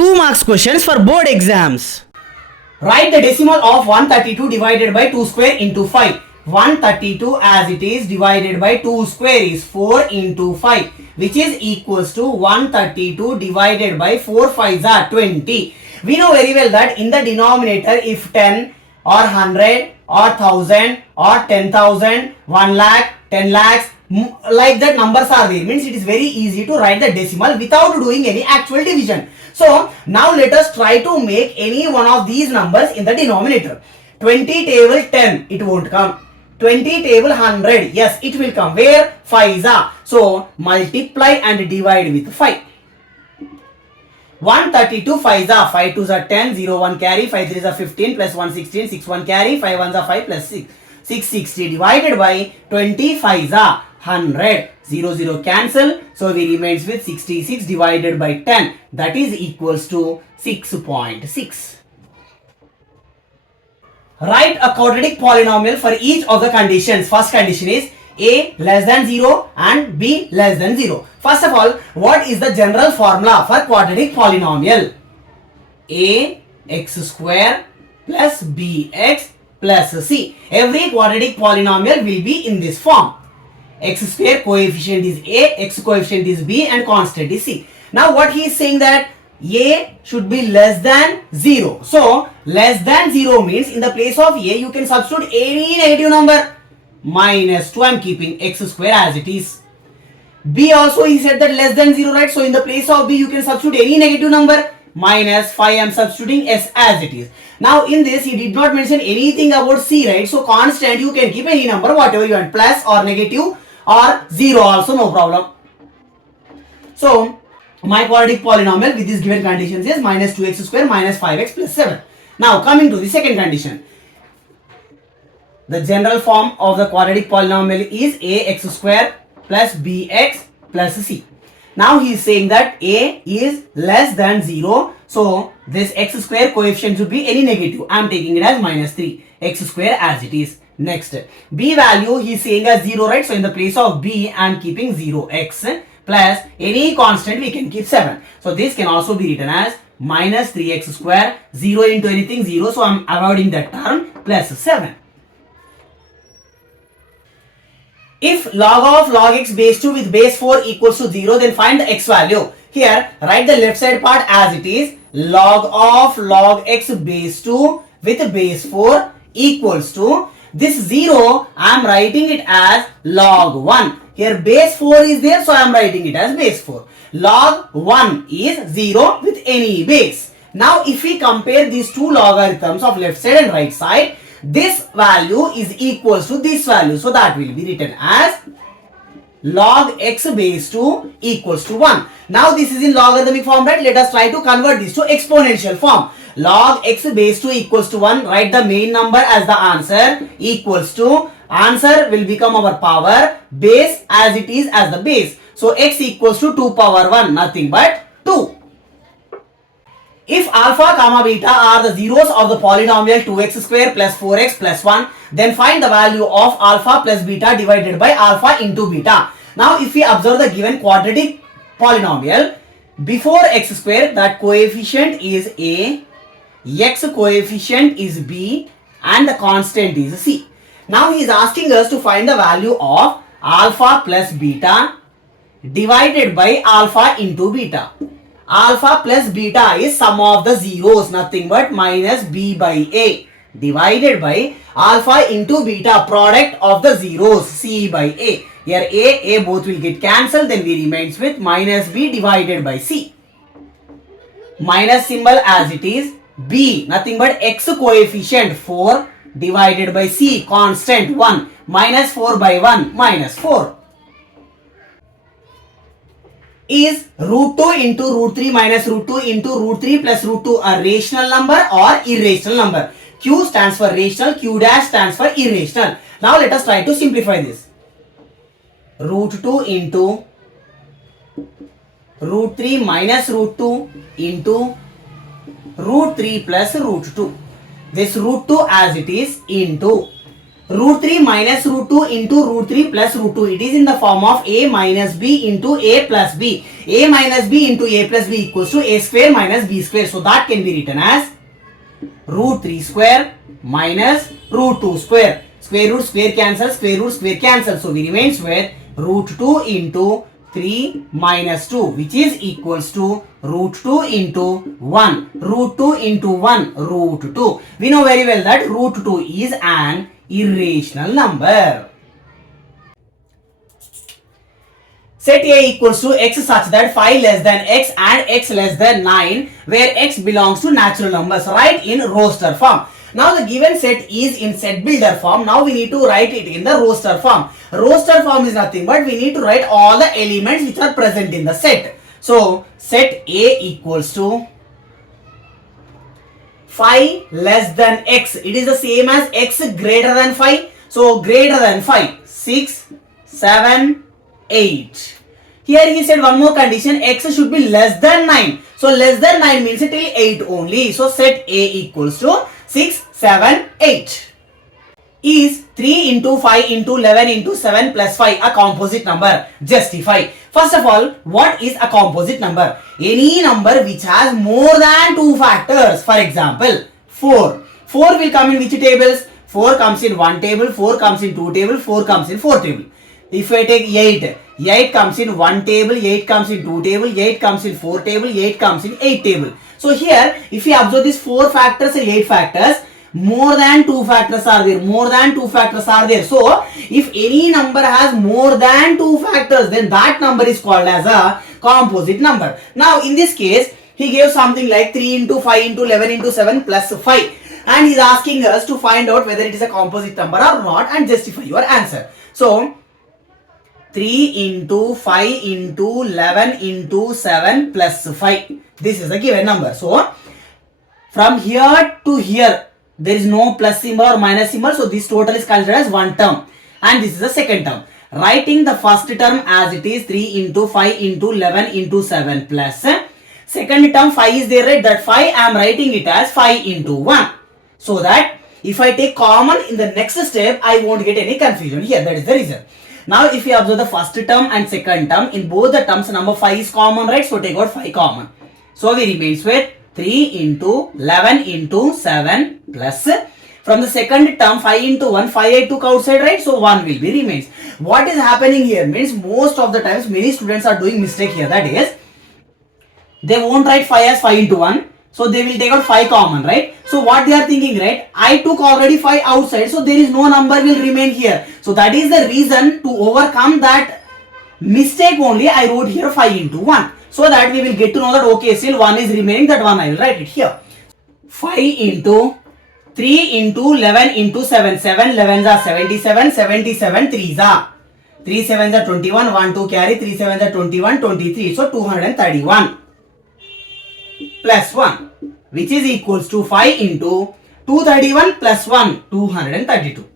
2 marks questions for board exams. Write the decimal of 132 divided by 2 square into 5. 132 as it is divided by 2 square is 4 into 5, which is equals to 132 divided by 4 5s are 20. We know very well that in the denominator, if 10 or 100 or 1000 or 10,000, 1 lakh, 10 lakhs, like that numbers are there, means it is very easy to write the decimal without doing any actual division. So now let us try to make any one of these numbers in the denominator. 20 table 10, it won't come. 20 table 100, yes, it will come. Where? 5s are. So multiply and divide with 5. 132 5s are, 5 2s are 10, 0 1 carry, 5 3s are 15, plus 1 16, 6 1 carry, 5 1s are 5 plus 6, 660 divided by 20 5s are 100, 0 0 cancel, so we remains with 66 divided by 10, that is equals to 6.6. Write a quadratic polynomial for each of the conditions. First condition is a less than 0 and b less than 0. First of all, what is the general formula for quadratic polynomial? A x square plus bx plus c. Every quadratic polynomial will be in this form. X square coefficient is a, x coefficient is b, and constant is c. Now what he is saying that a should be less than 0. So less than 0 means in the place of a you can substitute any negative number. Minus 2, I am keeping x square as it is. B also he said that less than 0, right? So in the place of b you can substitute any negative number. Minus 5, I am substituting s as it is. Now in this he did not mention anything about c, right? So constant you can keep any number whatever you want, plus or negative or 0 also, no problem. So my quadratic polynomial with these given conditions is minus 2x square minus 5x plus 7. Now coming to the second condition. The general form of the quadratic polynomial is ax square plus bx plus c. Now he is saying that a is less than 0. So this x square coefficient should be any negative. I am taking it as minus 3. X square as it is. Next, b value he is saying as 0, right? So in the place of b I am keeping 0x plus any constant we can keep 7. So this can also be written as minus 3x square, 0 into anything 0. So I am avoiding that term, plus 7. If log of log x base 2 with base 4 equals to 0, then find the x value. Here, write the left side part as it is. Log of log x base 2 with base 4 equals to, this 0, I am writing it as log 1. Here base 4 is there, so I am writing it as base 4. Log 1 is 0 with any base. Now if we compare these two logarithms of left side and right side, this value is equals to this value. So that will be written as log x base 2 equals to 1. Now this is in logarithmic form, right? Let us try to convert this to exponential form. Log x base 2 equals to 1. Write the main number as the answer, equals to, answer will become our power, base as it is as the base. So x equals to 2 power 1, nothing but 2. If alpha comma beta are the zeros of the polynomial 2x square plus 4x plus 1, then find the value of alpha plus beta divided by alpha into beta. Now if we observe the given quadratic polynomial, before x square that coefficient is a, x coefficient is b, and the constant is c. Now he is asking us to find the value of alpha plus beta divided by alpha into beta. Alpha plus beta is sum of the zeros, nothing but minus b by a, divided by alpha into beta, product of the zeros, c by a. Here a both will get cancelled, then we remains with minus b divided by c. Minus symbol as it is, b nothing but x coefficient 4 divided by c constant 1, minus 4 by 1 minus 4. Is root 2 into root 3 minus root 2 into root 3 plus root 2 a rational number or irrational number? Q stands for rational, Q dash stands for irrational. Now let us try to simplify this. Root 2 into root 3 minus root 2 into root 3 plus root 2. This root 2 as it is into root 3 minus root 2 into root 3 plus root 2. It is in the form of a minus b into a plus b. A minus b into a plus b equals to a square minus b square. So that can be written as root 3 square minus root 2 square. Square root square cancel, square root square cancel. So we remains with root 2 into 3 minus 2, which is equals to root 2 into 1. Root 2 into 1, root 2. We know very well that root 2 is an irrational number. Set A equals to x such that 5 less than x and x less than 9, where x belongs to natural numbers. Write in roster form. Now the given set is in set builder form. Now we need to write it in the roster form. Roster form is nothing but we need to write all the elements which are present in the set. So set A equals to 5 less than x. It is the same as x greater than 5. So greater than 5. 6, 7, 8. Here he said one more condition, x should be less than 9. So less than 9 means till 8 only. So set A equals to 6, 7, 8. Is 3 into 5 into 11 into 7 plus 5 a composite number? Justify. First of all, what is a composite number? Any number which has more than 2 factors. For example, 4. 4 will come in which tables? 4 comes in 1 table, 4 comes in 2 table, 4 comes in 4 table. If I take 8, 8 comes in 1 table, 8 comes in 2 table, 8 comes in 4 table, 8 comes in 8 table. So here, if you observe these 4 factors and 8 factors, more than 2 factors are there. More than 2 factors are there. So, if any number has more than 2 factors, then that number is called as a composite number. Now, in this case, he gave something like 3 into 5 into 11 into 7 plus 5. And he is asking us to find out whether it is a composite number or not and justify your answer. So, 3 into 5 into 11 into 7 plus 5. This is the given number. So, from here to here, there is no plus symbol or minus symbol. So, this total is considered as one term. And this is the second term. Writing the first term as it is 3 into 5 into 11 into 7 plus. Second term 5 is there, right? That 5 I am writing it as 5 into 1. So that if I take common in the next step, I won't get any confusion here. That is the reason. Now, if you observe the first term and second term, in both the terms, number 5 is common, right? So, take out 5 common. So, we remains with 3 into 11 into 7 plus. From the second term, 5 into 1, 5 I took outside, right? So, 1 will be remains. What is happening here means most of the times, many students are doing mistake here. That is, they won't write 5 as 5 into 1. So, they will take out 5 common, right? So, what they are thinking, right? I took already 5 outside. So, there is no number will remain here. So, that is the reason to overcome that mistake only. I wrote here 5 into 1. So, that we will get to know that, okay, still 1 is remaining. That 1 I will write it here. 5 into 3 into 11 into 7. 7 11s are 77. 77 3s are. 3 7s are 21. 1 2 carry. 3 7s are 21. 23. So, 231. Plus 1, which is equals to 5 into 231 plus 1, 232,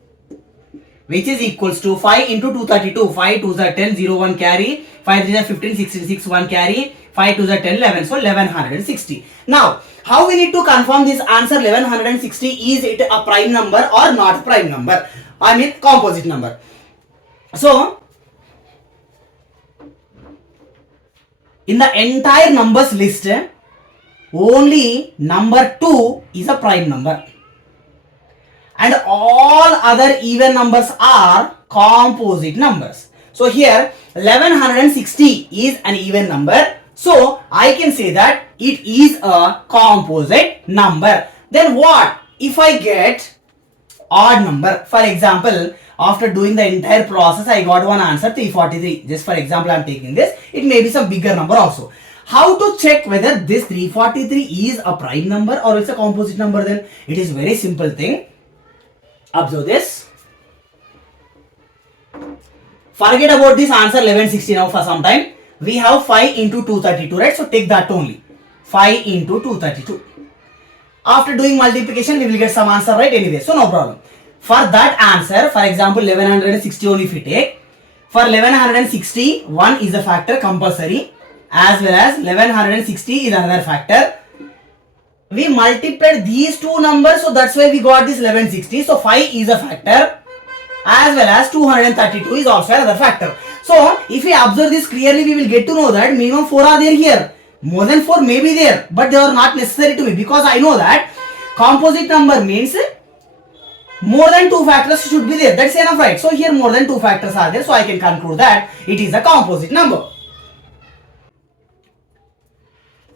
which is equals to 5 into 232, 5 2s are 10, 0 1 carry, 5 3s are 15, 66 1 carry, 5 2s are 10, 11, so 1160. Now, how we need to confirm this answer 1160, is it a prime number or not prime number? I mean composite number. So, in the entire numbers list, only number 2 is a prime number and all other even numbers are composite numbers. So here 1160 is an even number. So I can say that it is a composite number. Then what if I get odd number? For example, after doing the entire process, I got one answer 343. Just for example, I am taking this. It may be some bigger number also. How to check whether this 343 is a prime number or it's a composite number? Then it is very simple thing. Observe this. Forget about this answer 1160 now for some time. We have 5 into 232, right? So take that only. 5 into 232. After doing multiplication, we will get some answer, right? Anyway, so no problem. For that answer, for example, 1160 only if we take. For 1160, 1 is a factor compulsory, as well as 1160 is another factor. We multiplied these two numbers, so that's why we got this 1160. So 5 is a factor, as well as 232 is also another factor. So if we observe this clearly, we will get to know that minimum 4 are there here. More than 4 may be there, but they are not necessary to me, because I know that composite number means more than 2 factors should be there. That's enough, right? So here more than 2 factors are there, so I can conclude that it is a composite number.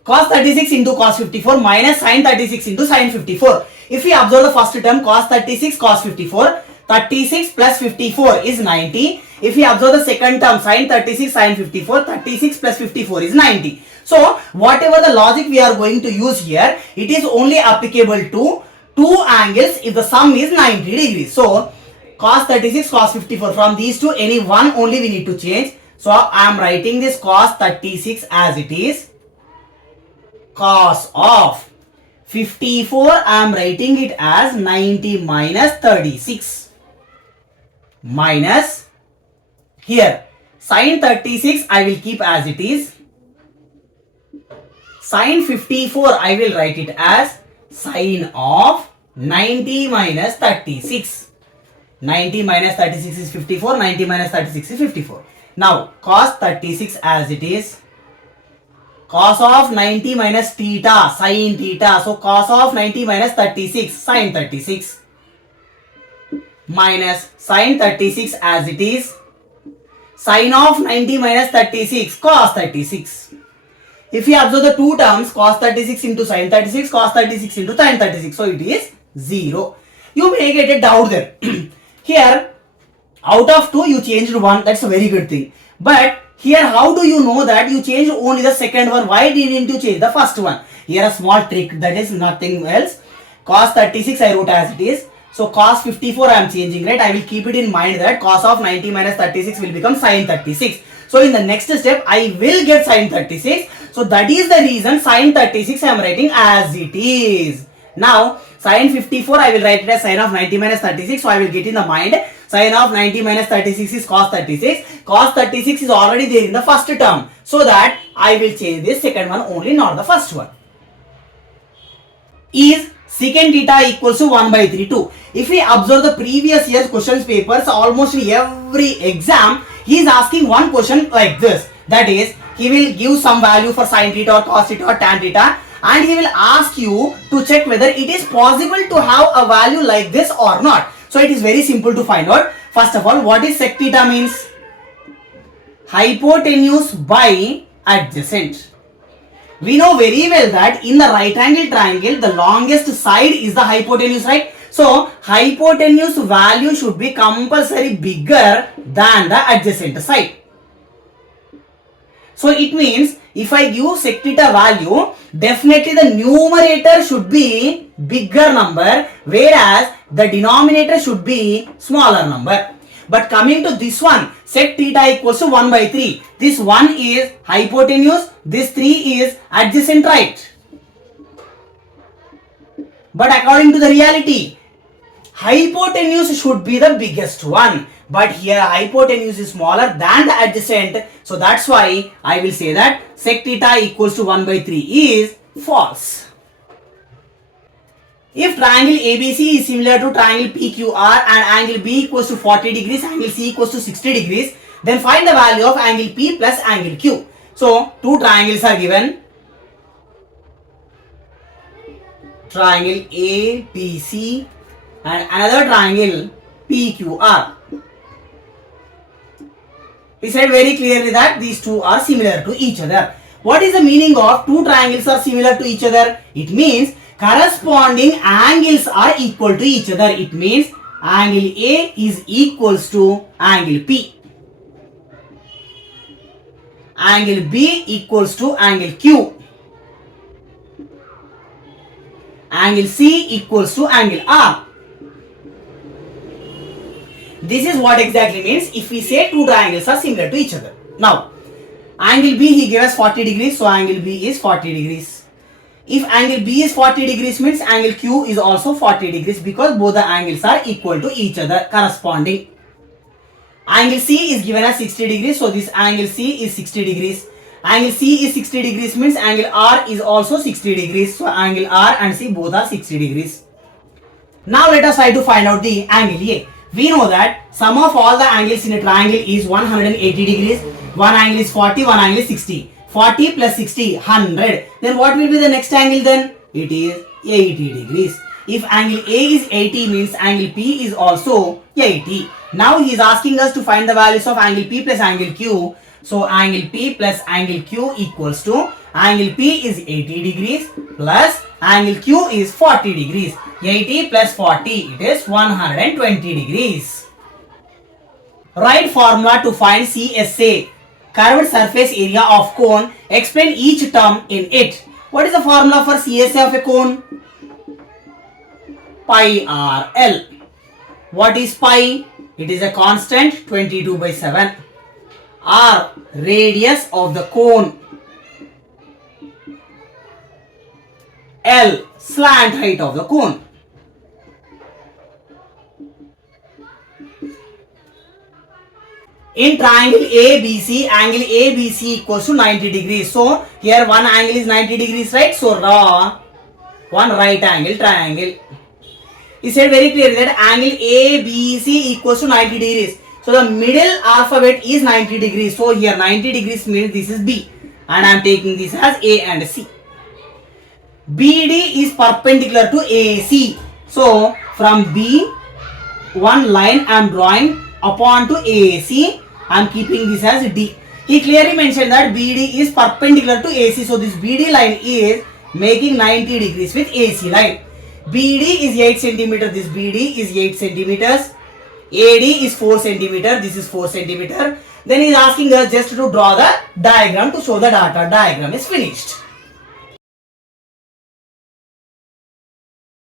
Cos 36 into cos 54 minus sin 36 into sin 54. If we observe the first term, cos 36 cos 54, 36 plus 54 is 90. If we observe the second term, sin 36 sin 54, 36 plus 54 is 90. So whatever the logic we are going to use here, it is only applicable to two angles if the sum is 90 degrees. So cos 36 cos 54, from these two any one only we need to change. So I am writing this cos 36 as it is. Cos of 54 I am writing it as 90 minus 36 minus here sin 36 I will keep as it is. Sin 54 I will write it as sin of 90 minus 36. 90 minus 36 is 54, 90 minus 36 is 54. Now cos 36 as it is. Cos of 90 minus theta, sin theta. So cos of 90 minus 36, sin 36. Minus sin 36 as it is. Sin of 90 minus 36, cos 36. If we observe the two terms, cos 36 into sin 36, cos 36 into sin 36. So it is 0. You may get a doubt there. Here, out of 2 you changed 1. That's a very good thing. But here, how do you know that you changed only the second one? Why didn't you change the first one? Here a small trick, that is nothing else. Cos 36 I wrote as it is. So cos 54 I am changing, right? I will keep it in mind that cos of 90 minus 36 will become sin 36. So in the next step I will get sin 36. So that is the reason sin 36 I am writing as it is. Now sin 54 I will write it as sin of 90 minus 36. So I will get in the mind sin of 90 minus 36 is cos 36. Cos 36 is already there in the first term. So that I will change this second one only, not the first one. Is secant theta equals to 1 by 3 2. If we observe the previous year's questions papers, almost in every exam he is asking one question like this. That is, he will give some value for sin theta or cos theta or tan theta, and he will ask you to check whether it is possible to have a value like this or not. So it is very simple to find out. First of all, what is sec theta means? Hypotenuse by adjacent. We know very well that in the right angle triangle, the longest side is the hypotenuse, right? So hypotenuse value should be compulsory bigger than the adjacent side. So it means if I give sec theta value, definitely the numerator should be bigger number, whereas the denominator should be smaller number. But coming to this one, sec theta equals to 1 by 3. This 1 is hypotenuse, this 3 is adjacent, right? But according to the reality, hypotenuse should be the biggest one. But here hypotenuse is smaller than the adjacent. So that's why I will say that sec theta equals to 1 by 3 is false. If triangle ABC is similar to triangle PQR and angle B equals to 40 degrees, angle C equals to 60 degrees, then find the value of angle P plus angle Q. So two triangles are given. Triangle ABC and another triangle PQR. We said very clearly that these two are similar to each other. What is the meaning of two triangles are similar to each other? It means corresponding angles are equal to each other. It means angle A is equals to angle P. Angle B equals to angle Q. Angle C equals to angle R. This is what exactly means if we say two triangles are similar to each other. Now, angle B he gave us 40 degrees, so angle B is 40 degrees. If angle B is 40 degrees means angle Q is also 40 degrees because both the angles are equal to each other corresponding. Angle C is given as 60 degrees, so this angle C is 60 degrees. Angle C is 60 degrees means angle R is also 60 degrees, so angle R and C both are 60 degrees. Now let us try to find out the angle A. We know that sum of all the angles in a triangle is 180 degrees. One angle is 40, one angle is 60. 40 plus 60, 100. Then what will be the next angle then? It is 80 degrees. If angle A is 80 means angle P is also 80. Now he is asking us to find the values of angle P plus angle Q. So angle P plus angle Q equals to angle P is 80 degrees plus angle Q is 40 degrees. 80 plus 40, it is 120 degrees. Write formula to find CSA, curved surface area of cone. Explain each term in it. What is the formula for CSA of a cone? Pi r L. What is pi? It is a constant 22/7. R, radius of the cone. L, slant height of the cone. In triangle ABC, angle ABC equals to 90 degrees. So here one angle is 90 degrees, right? So draw one right angle triangle. He said very clearly that angle ABC equals to 90 degrees. So the middle alphabet is 90 degrees. So here 90 degrees means this is B. And I am taking this as A and C. BD is perpendicular to AC. So from B, one line I am drawing upon to AC. I am keeping this as D. He clearly mentioned that BD is perpendicular to AC. So this BD line is making 90 degrees with AC line. BD is 8 centimeter. This BD is 8 centimeters. AD is 4 centimeter. This is 4 centimeter. Then he is asking us just to draw the diagram to show the data. Diagram is finished.